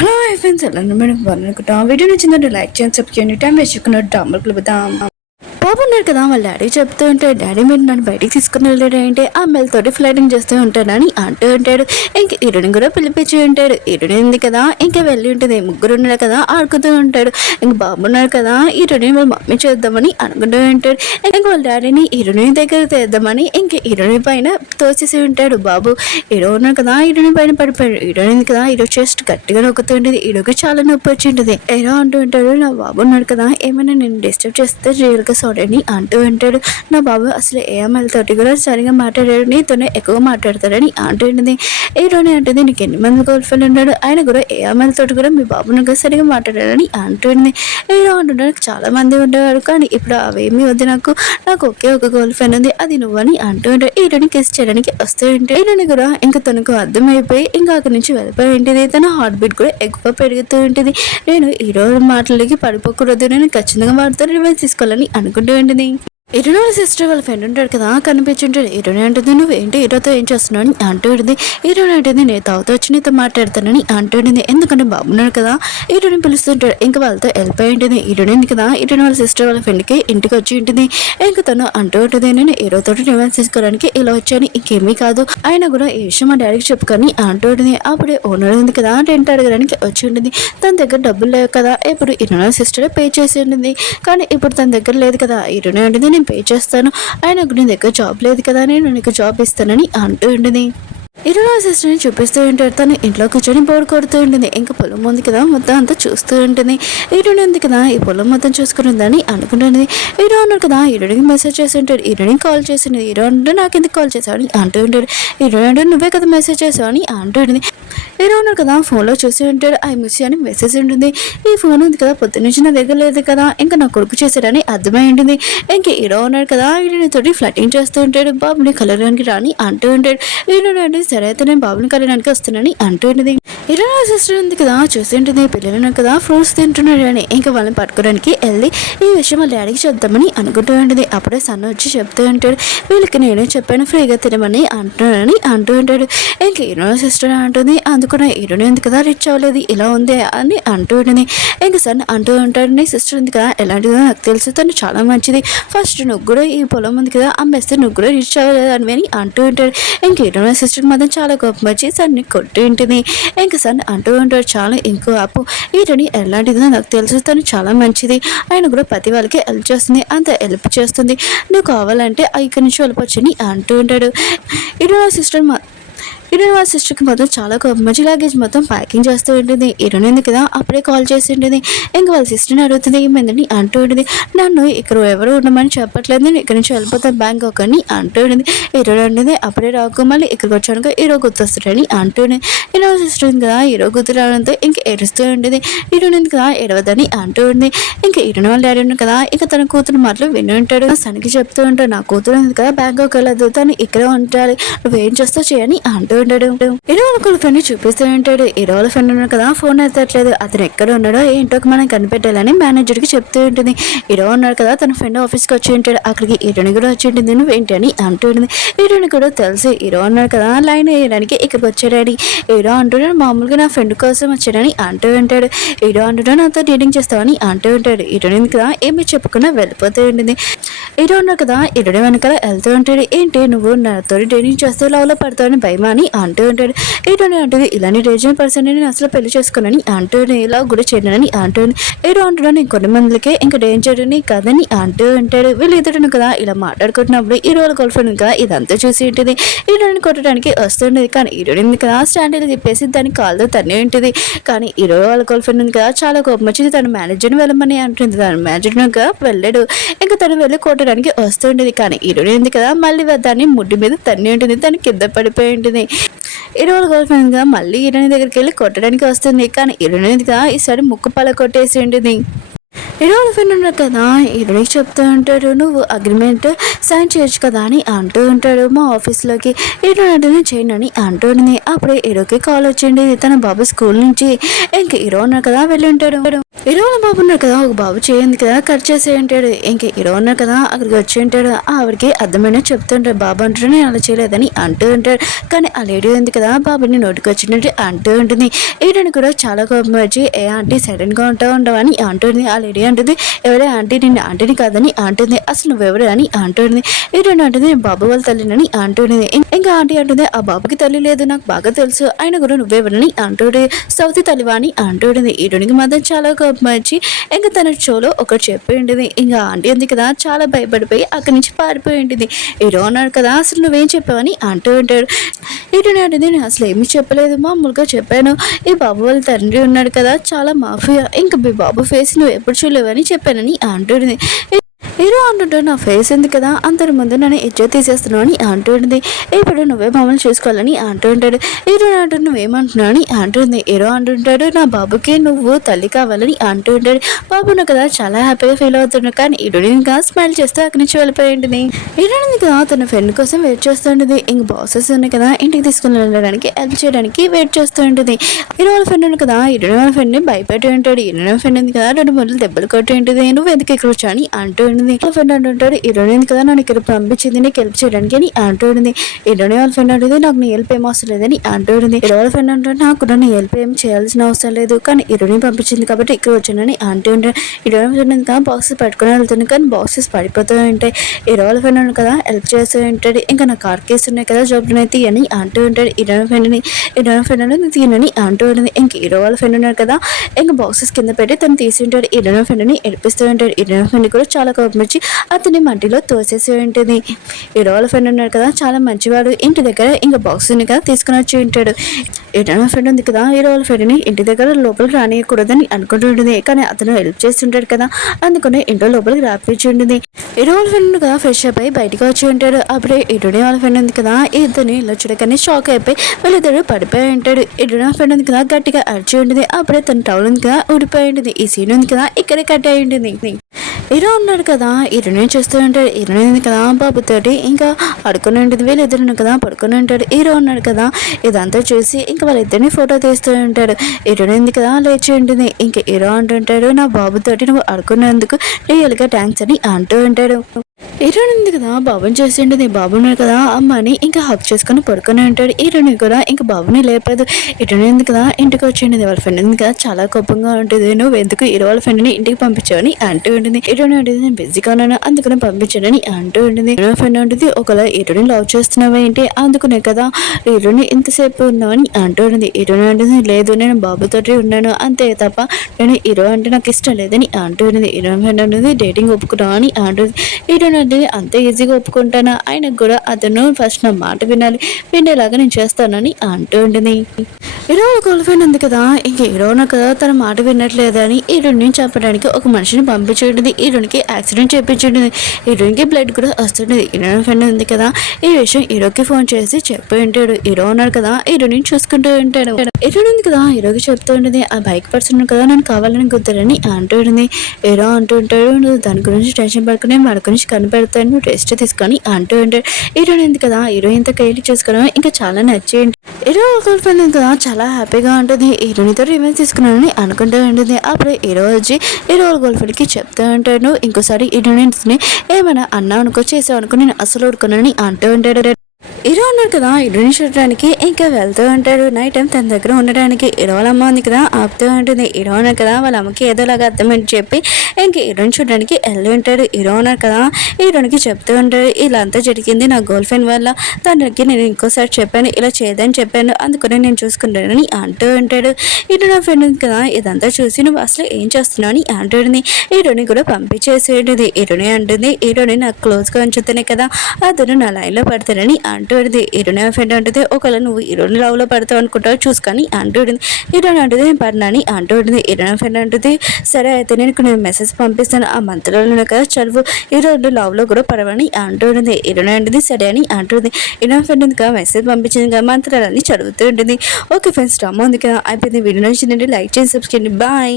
Hello hi friends ఎలా madam బాగున్నాను video నచ్చిందంటే లైక్ చేయండి సబ్స్క్రైబ్ చేయండి టైం వేస్ట్ చేసుకున్నట్టు డాంబర్ క్లబ్ బాబు ఉన్నాడు కదా వాళ్ళ డాడీ చెప్తూ ఉంటే డాడీ మీరు నన్ను బయటికి తీసుకుని వెళ్ళాడు అంటే ఆ అమ్మాయిలతోటి ఫ్లైటింగ్ చేస్తూ ఉంటానని అంటూ ఉంటాడు. ఇంక ఇరుని కూడా పిలిపించి ఉంటాడు. ఇరుని ఉంది కదా ఇంకా వెళ్ళి ఉంటుంది. ముగ్గురు ఉన్నారు కదా ఆడుకుతూ ఉంటాడు. ఇంక బాబు ఉన్నాడు కదా ఇరుని వాళ్ళ మమ్మీ చేద్దామని అనుకుంటూ ఉంటాడు. ఇంక వాళ్ళ డాడీని ఇరుని దగ్గర తెద్దామని ఇంక ఇరుని పైన తోసేసి ఉంటాడు. బాబు ఇరు ఉన్నాడు కదా ఇరుని పైన పడిపోయాడు. ఇరుని ఉంది కదా ఇరు చెస్ట్ గట్టిగా నొక్కుతూ ఉంటుంది. ఇరుకి చాలా నొప్పి వచ్చి ఉంటుంది. ఏదో అంటూ ఉంటాడు నా బాబు ఉన్నాడు కదా ఏమైనా నేను డిస్టర్బ్ చేస్తే రియల్గా అని అంటూ ఉంటాడు. నా బాబు అసలు ఏ అమ్మాయిలతోటి కూడా సరిగా మాట్లాడాడు నీతోనే ఎక్కువ మాట్లాడతాడని అంటుంది. ఈ రోజు అంటుంది నీకు ఎన్ని మంది గర్ల్ ఫ్రెండ్ ఉన్నాడు ఆయన కూడా ఏ అమ్మాయిలతోటి కూడా మీ బాబు నాకు సరిగా మాట్లాడాడని అంటుంది. ఈ రోజు అంటున్నాడు చాలా మంది ఉండేవారు కానీ ఇప్పుడు అవేమీ వద్దు నాకు ఒకే ఒక గర్ల్ ఫ్రెండ్ ఉంది అది నువ్వని అంటూ ఉంటాడు. ఈ రోజు కిస్ చేయడానికి వస్తూ ఉంటే ఈ రోజు కూడా ఇంకా తనకు అర్థమైపోయి ఇంకా అక్కడి నుంచి వెళ్ళిపోయి ఉంటుంది. తన హార్ట్ బీట్ కూడా ఎక్కువ పెరుగుతూ ఉంటుంది. నేను ఈ రోజు మాటలకి పడిపోకూడదు నేను ఖచ్చితంగా వాడితో రివెంజ్ తీసుకోవాలని అనుకుంటూ ఉంటుంది. ఇరుని వాళ్ళ సిస్టర్ వాళ్ళ ఫ్రెండ్ ఉంటాడు కదా కనిపించుంటాడు. ఇరుని అంటుంది నువ్వు ఏంటి హీరోతో ఏం చేస్తున్నావు అని అంటూ ఉంటుంది. ఇరుని అంటుంది నేను తావుతో వచ్చి నీతో మాట్లాడతానని అంటుంది. ఎందుకంటే బాబున్నాడు కదా ఇరుని పిలుస్తుంటాడు. ఇంకా వాళ్ళతో వెళ్ళిపోయి ఉంటుంది. ఇరుని కదా ఇరుని వాళ్ళ సిస్టర్ వాళ్ళ ఫ్రెండ్కి ఇంటికి వచ్చి ఉంటుంది. ఇంకా తను అంటూ ఉంటుంది నేను హీరోతో రివెంజ్ తీసుకోవడానికి ఇలా వచ్చాను ఇంకేమీ కాదు ఆయన కూడా ఏ విషయం మా డాడీకి చెప్పుకొని అంటూ ఉంటుంది. అప్పుడే ఓనర్ ఉంది కదా రెంట్ అడగడానికి వచ్చి ఉంటుంది. తన దగ్గర డబ్బులు లేవు కదా ఇప్పుడు ఇరుని వాళ్ళ సిస్టర్ పే చేసి ఉంటుంది. కానీ ఇప్పుడు తన దగ్గర లేదు కదా ఇరుని ఉంటుంది నేను పే చేస్తాను ఆయనకు నీ దగ్గర జాబ్ లేదు కదా నేను నీకు జాబ్ ఇస్తానని అంటూ ఉంటుంది. ఇరుని సిస్టర్ని చూపిస్తూ ఉంటాడు. తను ఇంట్లో కూర్చొని బోర్డు కొడుతూ ఉంటుంది. ఇంకా పొలం ఉంది కదా మొత్తం అంతా చూస్తూ ఉంటుంది. ఇరుని ఉంది కదా ఈ పొలం మొత్తం చూసుకుని అనుకుంటుంది. ఇరు ఉన్నాడు కదా ఇరుడికి మెసేజ్ చేసి ఉంటాడు. ఇరుడికి కాల్ చేసింది. ఇరు అంటే నాకు ఎందుకు కాల్ చేసావు అని అంటూ ఉంటాడు. ఇరు అంటే నువ్వే కదా మెసేజ్ చేసావు అని అంటూ ఉంటుంది. ఇరు ఉన్నాడు కదా ఫోన్లో చూసి ఉంటాడు. ఐ మిస్ అని మెసేజ్ ఉంటుంది. ఈ ఫోన్ ఉంది కదా పొద్దు నుంచి నా దగ్గర లేదు కదా ఇంకా నా కొడుకు చేశాడని అర్థమై ఉంటుంది. ఇంక ఇరు ఉన్నాడు కదా ఇరునితోటి ఫ్లటింగ్ చేస్తూ ఉంటాడు. బాబుని కలవడానికి రాని అంటూ ఉంటాడు. ఇరు సరే అయితే నేను బాబుని కలవడానికి వస్తున్నానని అంటూ ఉంటుంది. ఇరు సిస్టర్ ఉంది కదా చూసి ఉంటుంది. పిల్లలు కదా ఫ్రూట్స్ తింటున్నాడు అని ఇంకా వాళ్ళని పట్టుకోవడానికి వెళ్ళి ఈ విషయం వాళ్ళ డాడీకి చెప్దామని అనుకుంటూ ఉంటుంది. అప్పుడే సన్న వచ్చి చెప్తూ ఉంటాడు వీళ్ళకి నేనే చెప్పాను ఫ్రీగా తినమని అంటున్నాడని అంటూ ఉంటాడు. ఇంక ఇరు సిస్టర్ అంటుంది అందుకున్న ఇరుని ఉంది కదా రిచ్ అవ్వలేదు ఇలా ఉంది అని అంటూ ఉంటుంది. ఇంక సన్ అంటూ ఉంటాడు నీ సిస్టర్ ఉంది కదా ఎలాంటిదో నాకు తెలుసు తను చాలా మంచిది ఫస్ట్ నువ్వు కూడా ఈ పొలం ఉంది కదా అమ్మేస్తే నువ్వు కూడా రిచ్ అవ్వలేదు అని అంటూ ఉంటాడు. ఇంక ఇరుని సిస్టర్ మాత్రం చాలా కోపం వచ్చి సన్ని కొట్టి ఉంటుంది. ఇంక సన్ అంటూ ఉంటాడు చాలా ఇంకో అప్పు ఇరుని ఎలాంటిదో నాకు తెలుసు తను చాలా మంచిది ఆయన కూడా ప్రతి వాళ్ళకి హెల్ప్ చేస్తుంది అంత హెల్ప్ చేస్తుంది నువ్వు కావాలంటే ఇక్కడి నుంచి వెళ్ళిపోవచ్చని అంటూ ఉంటాడు. ఇరుని సిస్టర్ ఇరుని వాళ్ళ సిస్టర్కి మొత్తం చాలా మంచి లగేజ్ మొత్తం ప్యాకింగ్ చేస్తూ ఉంటుంది. ఇరుని ఉంది కదా అప్పుడే కాల్ చేసి ఉంటుంది. ఇంకా వాళ్ళ సిస్టర్ని అడుగుతుంది ఏమైందని అంటూ ఉంటుంది. నన్ను ఇక్కడ ఎవరు ఉండమని చెప్పట్లేదు నేను ఇక్కడ నుంచి వెళ్ళిపోతాను బ్యాంకాక్ అని అంటూ ఉంటుంది. ఇరుని ఉంటుంది అప్పుడే రాకు మళ్ళీ ఇక్కడికి వచ్చాక హీరో గుర్తొస్తాడని అంటుంది. ఇరుని సిస్టర్ ఉంది కదా హీరో గుర్తు రావడంతో ఇంకా ఏడుస్తూ ఉంటుంది. ఇరుని ఉంది కదా ఏడవదని అంటూ ఉంది. ఇంకా ఇరుని వాళ్ళ డాడీ ఉంది కదా ఇక తన కూతురు మాటలు విని ఉంటాడు. సనికి చెప్తూ ఉంటాడు నా కూతురు ఉంది కదా బ్యాంకాక్ వెళ్ళదు తను ఇక్కడ ఉంటాడు నువ్వేం చేస్తావు చేయని అంటూ ఉంటాడు. ఇరు వాళ్ళ ఫ్రెండ్ చూపిస్తూ ఉంటాడు. ఇరు వాళ్ళ ఫ్రెండ్ ఉన్నాడు కదా ఫోన్ ఎత్తట్లేదు అతను ఎక్కడ ఉన్నాడో ఏంటో మనం కనిపెట్టాలని మేనేజర్కి చెప్తూ ఉంటుంది. ఇరు ఉన్నాడు కదా తన ఫ్రెండ్ ఆఫీస్కి వచ్చి ఉంటాడు. అక్కడికి ఇరుని కూడా వచ్చి ఉంటుంది నువ్వేంటి అని అంటూ ఉంటుంది. ఇరుని కూడా తెలుసు ఇరు ఉన్నాడు కదా లైన్ వేయడానికి ఇక్కడికి వచ్చాడని ఇరు అంటున్నాడు మామూలుగా నా ఫ్రెండ్ కోసం వచ్చాడని అంటూ ఉంటాడు. ఇరు అంటున్నాడు నాతో డేటింగ్ చేస్తావని అంటూ ఉంటాడు. ఇరుని కదా ఏమి చెప్పకుండా వెళ్ళిపోతూ ఉంటుంది. ఇరు ఉన్నాడు కదా ఇరుని వెనకాల వెళ్తూ ఉంటాడు. ఏంటి నువ్వు నాతో డేటింగ్ చేస్తే లవ్లో పడతావని భయమా అని అంటూ ఉంటాడు. ఏంటని అంటుంది ఇలాంటి డేంజర్ పర్సన్ నేను అసలు పెళ్లి చేసుకోనని అంటూనే ఇలా కూడా చేయనని అంటుంది. ఏదో అంటున్నాను నేను కొన్ని మందికే ఇంకా డేంజర్ అని కదని అంటూ ఉంటాడు. వీళ్ళిద్దరును కదా ఇలా మాట్లాడుకుంటున్నప్పుడు ఈ రోజు గర్ల్ ఫ్రెండ్ కదా ఇదంతా చూసి ఉంటుంది. హీరోని కొట్టడానికి వస్తుండేది కానీ హీరోయిన్ కదా స్టాండర్డ్ తిప్పేసి దాని కాల్తో తనే ఉంటుంది. కానీ హీరో వాళ్ళ గర్ల్ ఫ్రెండ్ కదా చాలా కోపం వచ్చింది తన మేనేజర్ని వెళ్ళమని అంటుంది. తన మేనేజర్గా వెళ్ళాడు. ఇంకా తను వెళ్ళి కొట్టడానికి వస్తుండేది కానీ హీరోయిన్ కదా మళ్ళీ దాన్ని ముడ్డి మీద తన్ని ఉంటుంది తను కింద పడిపోయి ఉంటుంది. ఇరువురు గర్ల్ ఫ్రెండ్ గా మళ్ళీ ఇరుని దగ్గరికి వెళ్ళి కొట్టడానికి వస్తుంది. కానీ ఇరునిగా ఈసారి ముక్కు పల కొట్టేసి ఉంటుంది. ఇరువురు ఫ్రెండ్ ఉన్నారు కదా ఇరునికి చెప్తూ ఉంటాడు నువ్వు అగ్రిమెంట్ సైన్ చేయొచ్చు కదా అని అంటూ ఉంటాడు. మా ఆఫీస్లోకి ఇరుని చేయండి అని అంటుంది. అప్పుడే ఇరుకి కాల్ వచ్చింది తన బాబు స్కూల్ నుంచి. ఇంక ఇరు ఉన్నారు కదా వెళ్ళి ఉంటాడు. ఇరవై బాబు ఉన్నారు కదా, ఒక బాబు చేయండి కదా కట్ చేసే ఉంటాడు. ఇంక ఇరవై ఉన్నారు కదా అక్కడికి వచ్చి ఉంటాడు. ఆవిడకి అర్థమైన చెప్తుంటాడు. బాబు అంటాడు నేను అలా చేయలేదని అంటూ ఉంటాడు. కానీ ఆ లేడీ ఉంది కదా బాబుని నోటికి వచ్చినట్టు అంటూ ఉంటుంది. ఈడని కూడా చాలా కోపం వచ్చి ఏ ఆంటీ సడన్ గా ఉండవని అంటుంది. ఆ లేడీ అంటుంది ఎవరే ఆంటీ నిన్ను ఆంటీని కాదని అంటుంది. అసలు నువ్వెవరు అని అంటుంది. ఈడని అంటుంది నేను బాబు వాళ్ళ తల్లినని అంటుంది. ఇంకా ఆంటీ అంటుంది ఆ బాబుకి తల్లి లేదు నాకు బాగా తెలుసు, ఆయన కూడా నువ్వెవరని అంటుంది. సౌతి తల్లివా అని అంటుంది. ఈడనికి మాత్రం చాలా కోపం వచ్చి ఇంకా తన షోలో ఒకటి చెప్పి ఉంటుంది. ఇంకా ఆంటీ ఉంది కదా చాలా భయపడిపోయి అక్కడి నుంచి పారిపోయి ఉంటుంది. హీరో అన్నాడు కదా అసలు నువ్వేం చెప్పావని అంటూ ఉంటాడు. ఇటు నాటిది నేను అసలు ఏమి చెప్పలేదు, మామూలుగా చెప్పాను. ఈ బాబు వాళ్ళ తండ్రి ఉన్నాడు కదా చాలా మాఫియా, ఇంకా మీ బాబు ఫేస్ నువ్వు ఎప్పుడు చూడలేవని చెప్పానని అంటుంది. హీరో అంటుంటాడు నా ఫేస్ ఉంది కదా అందరి ముందు నన్ను ఇజ్జత్ తీసేస్తున్నావు అని అంటుంది. ఇప్పుడు నువ్వే మమ్మల్ని చూసుకోవాలని అంటుంటాడు. హీరో అంటూ నువ్వేమంటున్నావు అని అంటుంది. హీరో అంటుంటాడు నా బాబుకి నువ్వు తల్లి కావాలని అంటుంటాడు. బాబును కదా చాలా హ్యాపీగా ఫీల్ అవుతున్నాడు. కానీ హీరోని ఇంకా స్మైల్ చేస్తూ అక్కడి నుంచి వెళ్ళిపోయి ఉంటుంది. హీరోని కదా తన ఫ్రెండ్ కోసం వెయిట్ చేస్తుంటుంది. ఇంక బాసెస్ ఉన్నాయి కదా ఇంటికి తీసుకుని వెళ్ళడానికి హెల్ప్ చేయడానికి వెయిట్ చేస్తూ ఉంటుంది. హీరో వాళ్ళ ఫ్రెండ్ ఉంది కదా హీరో వాళ్ళ ఫ్రెండ్ ని భయపెట్టి ఉంటాడు. హీరో ఫ్రెండ్ ఉంది కదా 2 దెబ్బలు కొట్టి ఉంటుంది. నువ్వు ఎందుకు ఇక్కడ వచ్చా అని అంటుంది. ఫ్రెండ్ అంటుంటాడు హీరోయిన్ కదా నన్ను ఇక్కడ పంపించింది నీకు హెల్ప్ చేయడానికి అని అంటుంది. హీరోయిన్ వాళ్ళ ఫ్రెండ్ అంటుంది నాకు నీ హెల్ప్ ఏం అవసరం లేదని అంటుంది. హీరో వాళ్ళ ఫ్రెండ్ అంటుంటే నాకు నీ హెల్ప్ ఏం చేయాల్సిన అవసరం లేదు, కానీ హీరోయిన్ పంపించింది కాబట్టి ఇక్కడ వచ్చానని అంటుంటాడు. హీరోయిన్ ఫ్రెండ్ కదా బాక్సెస్ పట్టుకుని వెళ్తుంది. కానీ బాక్సెస్ పడిపోతూ ఉంటాయి. హీరో వాళ్ళ ఫ్రెండ్ కదా హెల్ప్ చేస్తూ ఉంటాడు. ఇంకా నా కార్ కేసు ఉన్నాయి కదా జాబ్లో అయితే అని అంటూ ఉంటాడు. హీరోయిన్ ఫ్రెండ్ తీయనని అంటూ ఉంటుంది. ఇంక హీరో వాళ్ళ ఫ్రెండ్ ఉన్నారు కదా ఇంకా బాక్సెస్ కింద పెట్టి తను తీసి ఉంటాడు. హీరోయిన్ ఫ్రెండ్ ని ఏడిపిస్తూ ఉంటాడు. హీరోయిన్ ఫ్రెండ్ కూడా చాలా కోపం వచ్చి అతని మట్టిలో తోసేసి ఉంటుంది. హీరో వాళ్ళ ఫ్రెండ్ ఉన్నాడు కదా చాలా మంచివాడు, ఇంటి దగ్గర ఇంకా బాక్స్ కదా తీసుకుని వచ్చి ఉంటాడు. హీరో ఫ్రెండ్ ఉంది కదా హీరో వాళ్ళ ఫ్రెండ్ ని ఇంటి దగ్గర లోపలికి రానియకూడదని అనుకుంటుంటుంది. కానీ అతను హెల్ప్ చేస్తుంటాడు కదా అందుకని ఇంట్లో లోపలికి రాపించి ఉంటుంది. హీరో వాళ్ళ ఫ్రెండ్ కదా ఫ్రెష్ అయిపోయి బయటకు వచ్చి ఉంటాడు. అప్పుడే హీరోని వాళ్ళ ఫ్రెండ్ ఉంది కదా ఇద్దరిని ఇలా చూడగానే షాక్ అయిపోయి వీళ్ళిద్దరు పడిపోయి ఉంటాడు. హీరోని ఫ్రెండ్ ఉంది కదా గట్టిగా అరిచి ఉంటుంది. అప్పుడే తన టౌల్ ఉంది కదా ఊడిపోయి ఉంటుంది. ఈ సీన్ ఉంది కదా ఇక్కడే కట్ అయి ఉంటుంది. హీరో ఉన్నాడు కదా హీరోని చూస్తూ ఉంటాడు. హీరోని ఉంది కదా బాబుతోటి ఇంకా పడుకుని ఉంటుంది. వీళ్ళిద్దరు కదా పడుకుని ఉంటాడు. హీరో ఉన్నాడు కదా ఇదంతా చూసి ఇంకా వాళ్ళిద్దరిని ఫోటో తీస్తూ ఉంటాడు. హీరోని ఉంది కదా లేచి ఉంటుంది. ఇంకా హీరో అంటుంటాడు నా బాబుతోటి నువ్వు ఆడుకున్నందుకు రియల్గా థ్యాంక్స్ అని అంటూ ఉంటాడు. హీరోని ఉంది కదా బాబుని చూసి ఉంటుంది. బాబు ఉన్నాడు కదా అమ్మని ఇంకా హక్ చేసుకుని పడుకుని ఉంటాడు. హీరోని కూడా ఇంకా బాబుని లేపదు. హీరోని ఉంది కదా ఇంటికి వచ్చింది. వాళ్ళ ఫ్రెండ్ ఉంది కదా చాలా కోపంగా ఉంటుంది. నువ్వు ఎందుకు హీరో వాళ్ళ ఫ్రెండ్ని ఇంటికి పంపించావని అంటూ ఉంటుంది. హీరోని ఉంటుంది నేను బిజీగా ఉన్నాను అందుకని పంపించానని అంటూ ఉంటుంది. హీరో ఫ్రెండ్ ఉంటుంది ఒకవేళ హీరోని లవ్ చేస్తున్నావా ఏంటి అందుకునే కదా హీరోని ఇంతసేపు ఉన్నావని అంటూ ఉంటుంది. హీరోని ఉంటుంది లేదు నేను బాబుతోటి ఉన్నాను అంతే తప్ప నేను హీరో అంటే నాకు ఇష్టం లేదని అంటూ ఉంటుంది. హీరో ఫ్రెండ్ ఉంటుంది డేటింగ్ ఒప్పుకున్నావు అని అంటుంది. హీరోని అంటే అంత ఈజీగా ఒప్పుకుంటానా, ఆయనకు కూడా అతను ఫస్ట్ నా మాట వినేలాగా నేను చేస్తానని అంటూ ఉంటుంది. హీరో గర్ల్ ఫ్రెండ్ ఉంది కదా ఇంక హీరోన కదా తన మాట వినట్లేదని హీరోని చంపడానికి ఒక మనిషిని పంపించి ఉంటుంది. హీరోనికి యాక్సిడెంట్ చేయించుంటుంది. హీరోయిన్కి బ్లడ్ కూడా వస్తుంటుంది. హీరో ఫ్రెండ్ ఉంది కదా ఈ విషయం హీరోకి ఫోన్ చేసి చెప్పి ఉంటాడు. హీరో ఉన్నాడు కదా హీరోని చూసుకుంటూ ఉంటాడు. హీరోయిన్ ఉంది కదా హీరోకి చెప్తూ ఉంటుంది ఆ బైక్ పర్సన్ కదా నన్ను కావాలని గుద్దారని అంటూ ఉంటుంది. హీరో అంటూ ఉంటాడు నువ్వు దాని గురించి టెన్షన్ పడుకుని మన గురించి కనిపెడతాను నువ్వు టెస్ట్ తీసుకొని అంటూ ఉంటాడు. హీరోయిన్ ఉంది కదా హీరోయిన్తో కేర్ చేసుకోవడం ఇంకా చాలా నచ్చేయండి. హీరో గర్ల్ ఫ్రెండ్ ఉంది కదా చాలా హ్యాపీగా ఉంటుంది. హీరోనితో రివెంజ్ తీసుకున్నానని అనుకుంటూ ఉంటుంది. అప్పుడు హీరో వచ్చి హీరో గర్ల్ ఫ్రెండ్కి చెప్తూ ఉంటాడు ఇంకోసారి హీరోయిన్స్ని ఏమైనా అన్నావు అనుకో చేసావు అనుకో నేను అసలు ఊరుకున్నానని అంటూ ఉంటాడు. హీరో ఉన్నాడు కదా హీరోని చూడడానికి ఇంకా వెళ్తూ ఉంటాడు. నైట్ టైం తన దగ్గర ఉండడానికి హీరో వాళ్ళ అమ్మ ఉంది కదా ఆపుతూ ఉంటుంది. హీరో ఉన్నాడు కదా వాళ్ళ అమ్మకి ఏదోలాగా అర్థమని చెప్పి ఇంకా హీరోని చూడడానికి వెళ్ళి ఉంటాడు. హీరో ఉన్నాడు కదా హీరోనికి చెప్తూ ఉంటాడు ఇలా అంతా జరిగింది నా గర్ల్ ఫ్రెండ్ వల్ల, తనకి నేను ఇంకోసారి చెప్పాను ఇలా చేయదని చెప్పాను అందుకనే నేను చూసుకుంటానని అంటూ ఉంటాడు. హీరో నా ఫ్రెండ్ ఉంది కదా ఇదంతా చూసి నువ్వు అసలు ఏం చేస్తున్నావు అని అంటుంది. హీరోని కూడా పంపించేసి ఉంటుంది. హీరోని అంటుంది హీరోని నాకు క్లోజ్గా ఉంచుతానే కదా అతను నా లైన్లో పడతానని అంటుంది. హీరోని ఫ్రెండ్ అంటుంది ఒకవేళ నువ్వు హీరోని లవ్ లో పడతావు అనుకుంటావు చూసుకొని అంటుంది. హీరోని అంటుంది నేను పడినాని అంటుంది. హీరోని ఫ్రెండ్ అంటుంది సరే అయితే నేను మెసేజ్ పంపిస్తాను ఆ మంత్రాలను కదా చదువు హీరోని లవ్ లో కూడా పడవని అంటుంది. హీరోని అంటుంది సరే అని అంటుంది. హీరోని ఫ్రెండ్ ఉంది కదా మెసేజ్ పంపించింది కదా మంత్రాలని చదువుతూ ఉంటుంది. ఓకే ఫ్రెండ్స్ డ్రామా ఉంది కదా అయిపోయింది. వీడియో నచ్చిందంటే లైక్ చేసి సబ్స్క్రైబ్ బాయ్.